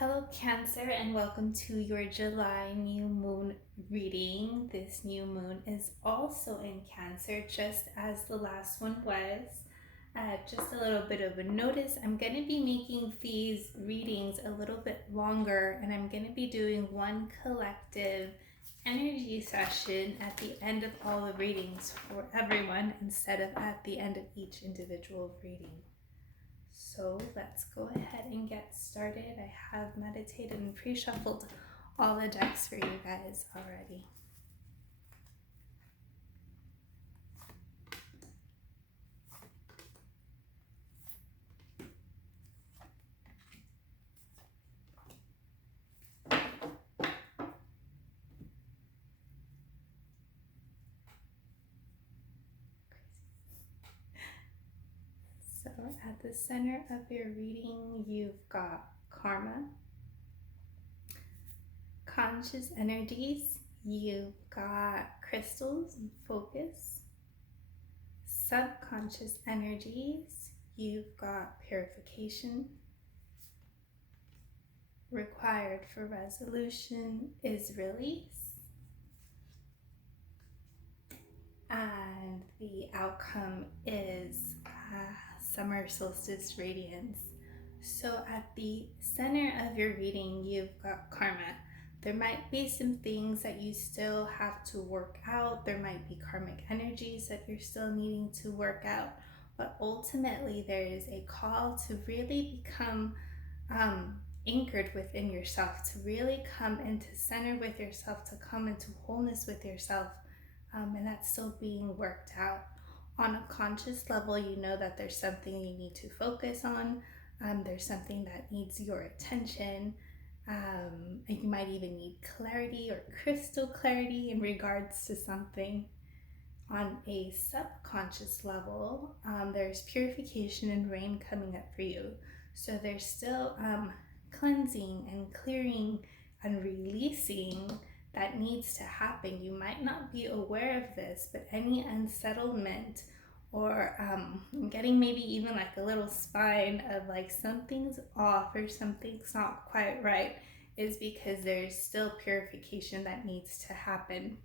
Hello, Cancer, and welcome to your July new moon reading. This new moon is also in Cancer, just as the last one was. Just a little bit of a notice, I'm going to be making these readings a little bit longer, and I'm going to be doing one collective energy session at the end of all the readings for everyone instead of at the end of each individual reading. So let's go ahead and get started. I have meditated and pre-shuffled all the decks for you guys already. So at the center of your reading, you've got karma, conscious energies, you've got crystals and focus, subconscious energies, you've got purification, required for resolution is release, and the outcome is summer solstice radiance. So at the center of your reading, you've got karma. There might be some things that you still have to work out. There might be karmic energies that you're still needing to work out. But ultimately, there is a call to really become anchored within yourself, to really come into center with yourself, to come into wholeness with yourself. And that's still being worked out. On a conscious level, you know that there's something you need to focus on. There's something that needs your attention. And you might even need clarity or crystal clarity in regards to something. On a subconscious level, there's purification and rain coming up for you. So there's still cleansing and clearing and releasing that needs to happen. You might not be aware of this, but any unsettlement or getting maybe even like a little spine of like something's off or something's not quite right is because there's still purification that needs to happen.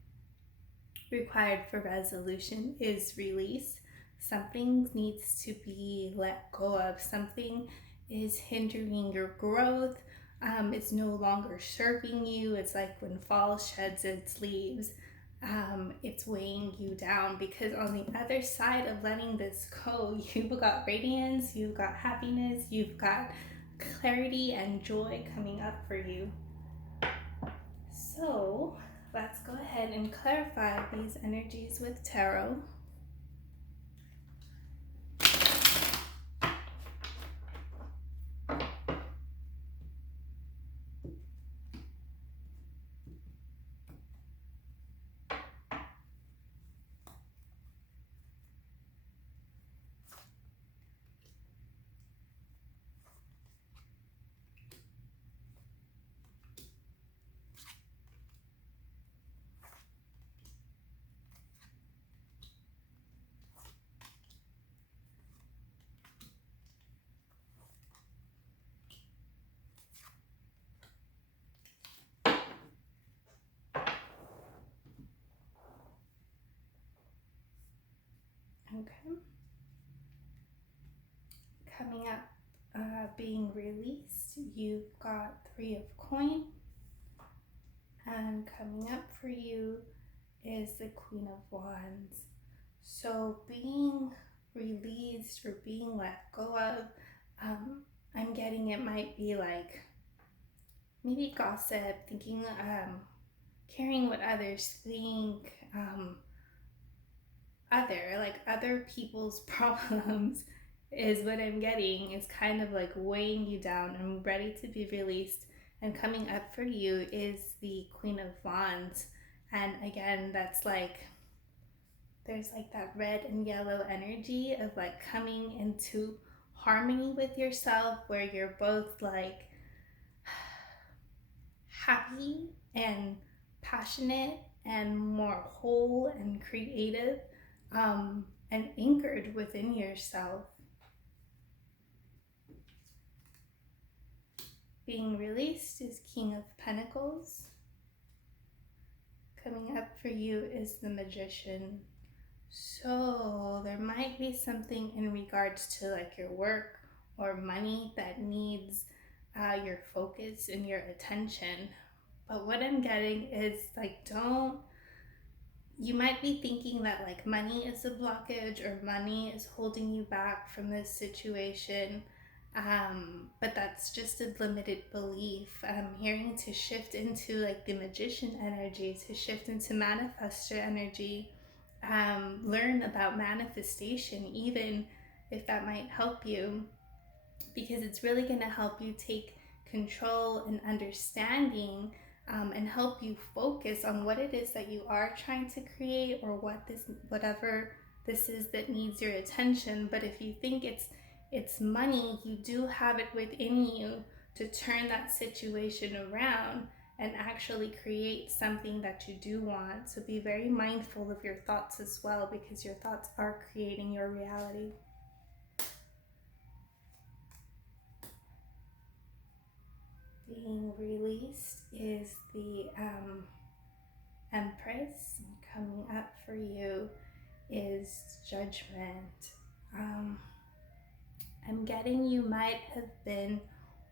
Required for resolution is release. Something needs to be let go of. Something is hindering your growth. It's no longer serving you. It's like when fall sheds its leaves. It's weighing you down, because on the other side of letting this go, you've got radiance, you've got happiness, you've got clarity and joy coming up for you. So let's go ahead and clarify these energies with tarot. Okay. Coming up, being released, you've got 3 of coin. And coming up for you is the Queen of Wands. So being released or being let go of, I'm getting it might be like maybe gossip, thinking, caring what others think, other people's problems is what I'm getting. Is kind of like weighing you down and ready to be released. And coming up for you is the Queen of Wands. And again, that's like, there's like that red and yellow energy of like coming into harmony with yourself, where you're both like happy and passionate and more whole and creative, and anchored within yourself. being released is King of Pentacles. Coming up for you is the Magician. So there might be something in regards to like your work or money that needs your focus and your attention. But what I'm getting is like, you might be thinking that like money is a blockage or money is holding you back from this situation. But that's just a limited belief. I'm hearing to shift into like the Magician energy, to shift into manifestor energy. Learn about manifestation, even if that might help you, because it's really going to help you take control and understanding, and help you focus on what it is that you are trying to create, or whatever this is that needs your attention. But if you think it's money, you do have it within you to turn that situation around and actually create something that you do want. So be very mindful of your thoughts as well, because your thoughts are creating your reality. Being released is the Empress. Coming up for you is Judgment. I'm getting you might have been,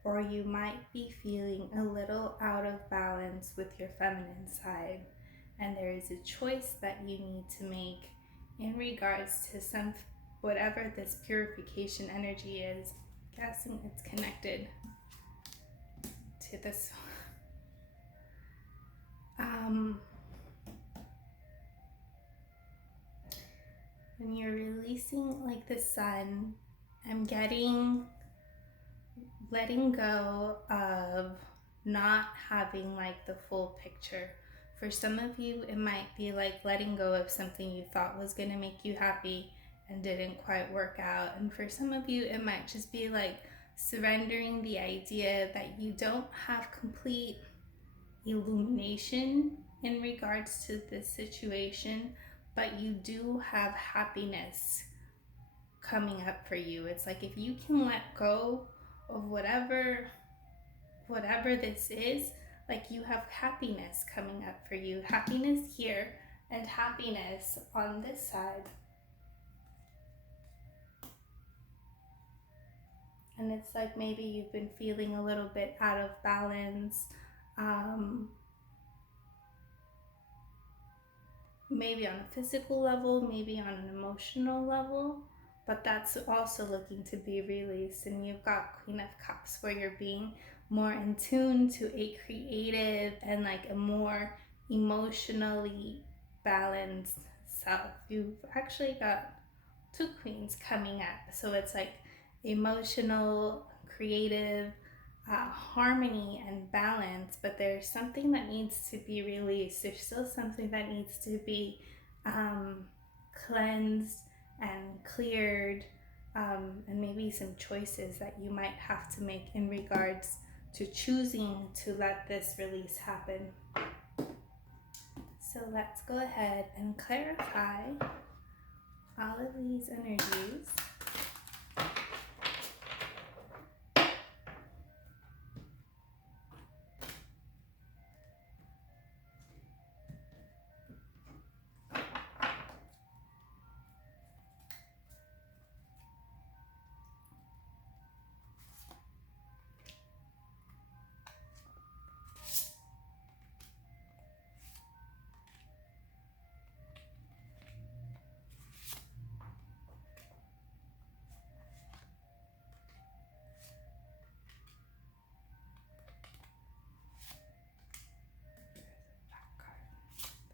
or you might be feeling a little out of balance with your feminine side, and there is a choice that you need to make in regards to whatever this purification energy is. I'm guessing it's connected to this. When you're releasing like the Sun, I'm getting letting go of not having like the full picture. For some of you, it might be like letting go of something you thought was going to make you happy and didn't quite work out. And for some of you, it might just be like surrendering the idea that you don't have complete illumination in regards to this situation, but you do have happiness coming up for you. It's like if you can let go of whatever this is, like you have happiness coming up for you. Happiness here and happiness on this side. And it's like maybe you've been feeling a little bit out of balance. Maybe on a physical level, maybe on an emotional level, but that's also looking to be released. And you've got Queen of Cups, where you're being more in tune to a creative and like a more emotionally balanced self. You've actually got two queens coming up, so it's like emotional, creative, harmony and balance, but there's something that needs to be released. There's still something that needs to be cleansed and cleared, and maybe some choices that you might have to make in regards to choosing to let this release happen. So let's go ahead and clarify all of these energies.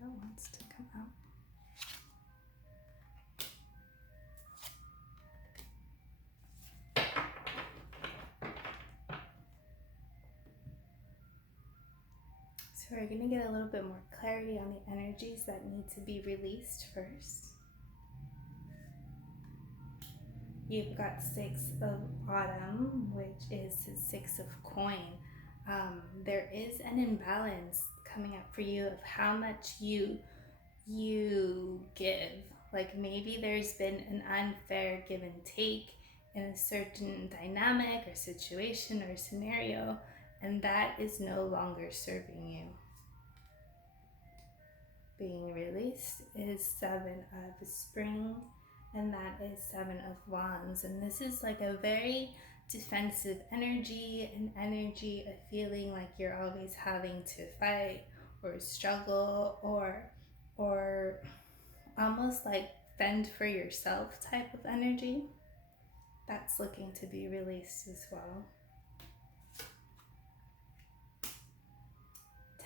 That wants to come out. So we're going to get a little bit more clarity on the energies that need to be released first. You've got Six of Autumn, which is the Six of Coin. There is an imbalance coming up for you of how much you give. Like maybe there's been an unfair give and take in a certain dynamic or situation or scenario, and that is no longer serving you. Being released is Seven of Spring, and that is Seven of Wands. And this is like a very defensive energy, an energy of feeling like you're always having to fight or struggle or almost like fend for yourself type of energy. That's looking to be released as well.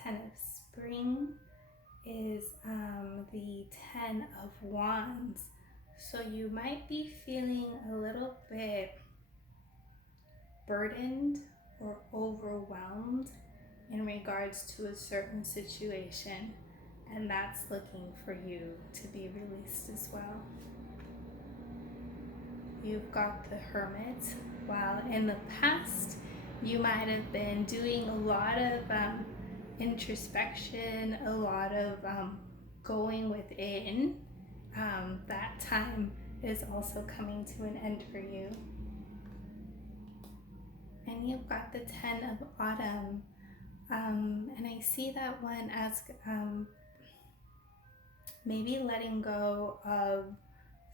Ten of Spring is the Ten of Wands. So you might be feeling a little bit burdened or overwhelmed in regards to a certain situation, and that's looking for you to be released as well. You've got the Hermit. While in the past you might have been doing a lot of introspection, a lot of going within, that time is also coming to an end for you. And you've got the Ten of Autumn, and I see that one as maybe letting go of,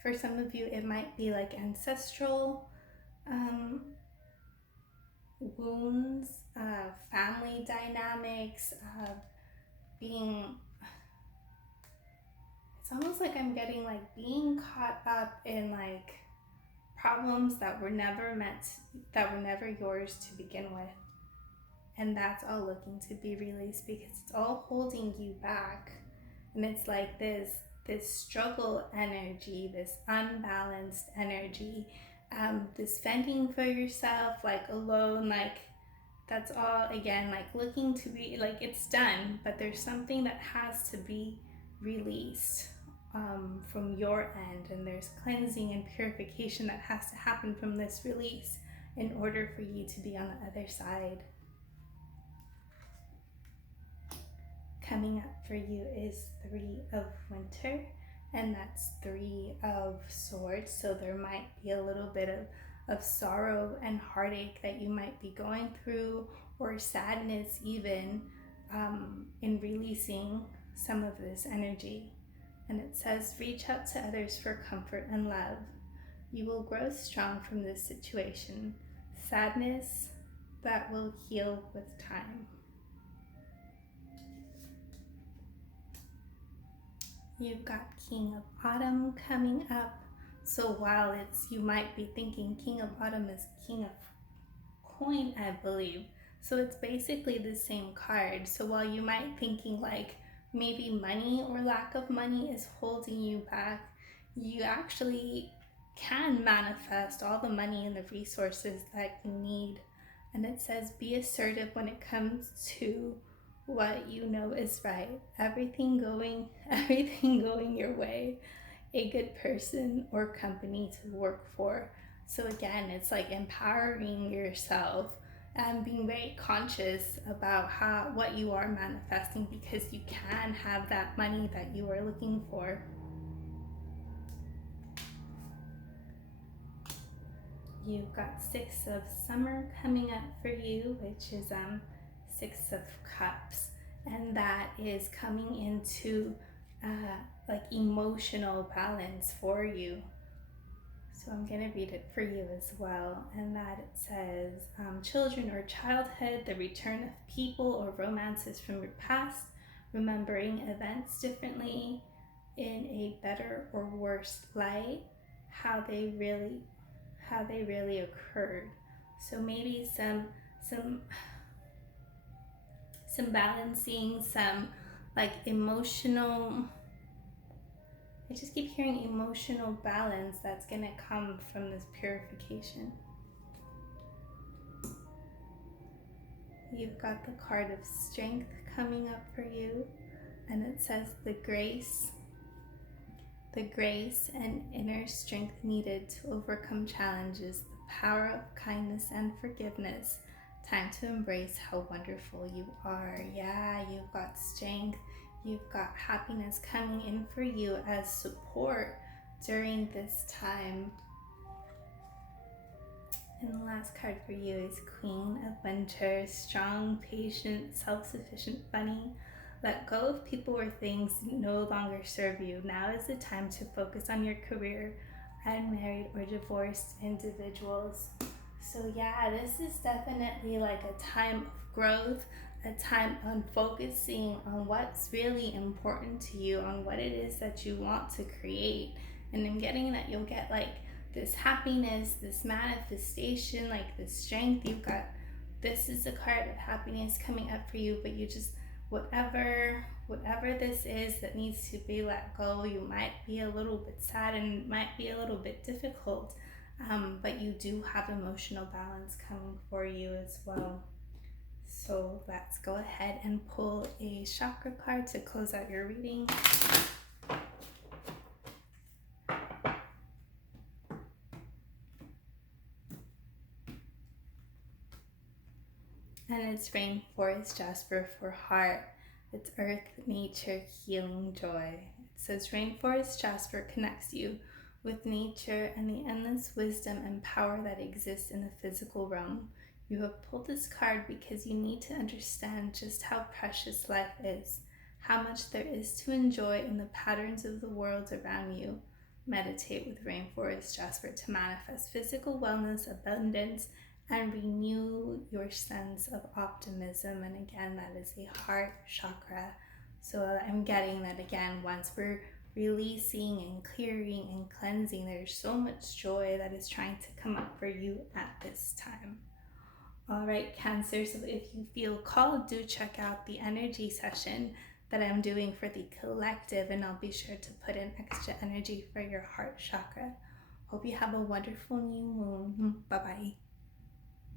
for some of you it might be like ancestral wounds, family dynamics, being, it's almost like I'm getting like being caught up in like problems that were never yours to begin with. And that's all looking to be released because it's all holding you back. And it's like this struggle energy, this unbalanced energy, this fending for yourself, like alone, like that's all, again, like looking to be like it's done, but there's something that has to be released from your end, and there's cleansing and purification that has to happen from this release in order for you to be on the other side. Coming up for you is Three of Winter, and that's Three of Swords. So there might be a little bit of sorrow and heartache that you might be going through, or sadness even, in releasing some of this energy. And it says, reach out to others for comfort and love. You will grow strong from this situation. Sadness that will heal with time. You've got King of Autumn coming up. So while you might be thinking King of Autumn is King of Coin, I believe. So it's basically the same card. So while you might thinking like maybe money or lack of money is holding you back, you actually can manifest all the money and the resources that you need. And it says, be assertive when it comes to what you know is right. Everything going your way. A good person or company to work for. So again, it's like empowering yourself and being very conscious about what you are manifesting, because you can have that money that you are looking for. You've got Six of Summer coming up for you, which is Six of Cups, and that is coming into like emotional balance for you. So I'm going to read it for you as well. And that it says, children or childhood, the return of people or romances from your past, remembering events differently in a better or worse light, how they really occurred. So maybe some balancing, some like emotional, I just keep hearing emotional balance that's going to come from this purification. You've got the card of Strength coming up for you, and it says the grace and inner strength needed to overcome challenges, the power of kindness and forgiveness. Time to embrace how wonderful you are. Yeah, you've got strength. You've got happiness coming in for you as support during this time. And the last card for you is Queen of Winter, strong, patient, self-sufficient, funny. Let go of people or things that no longer serve you. Now is the time to focus on your career, unmarried or divorced individuals. So yeah, this is definitely like a time of growth, a time on focusing on what's really important to you, on what it is that you want to create. And I'm getting that you'll get like this happiness, this manifestation, like this strength. You've got, this is a card of happiness coming up for you, but you just, whatever this is that needs to be let go, you might be a little bit sad and it might be a little bit difficult, but you do have emotional balance coming for you as well. So let's go ahead and pull a chakra card to close out your reading. And it's rainforest jasper for heart. It's earth, nature, healing, joy. It says rainforest jasper connects you with nature and the endless wisdom and power that exists in the physical realm. You have pulled this card because you need to understand just how precious life is, how much there is to enjoy in the patterns of the world around you. Meditate with rainforest jasper to manifest physical wellness, abundance, and renew your sense of optimism. And again, that is a heart chakra. So I'm getting that again, once we're releasing and clearing and cleansing, there's so much joy that is trying to come up for you at this time. All right, Cancer, so if you feel called, do check out the energy session that I'm doing for the collective, and I'll be sure to put in extra energy for your heart chakra. Hope you have a wonderful new moon. Bye-bye.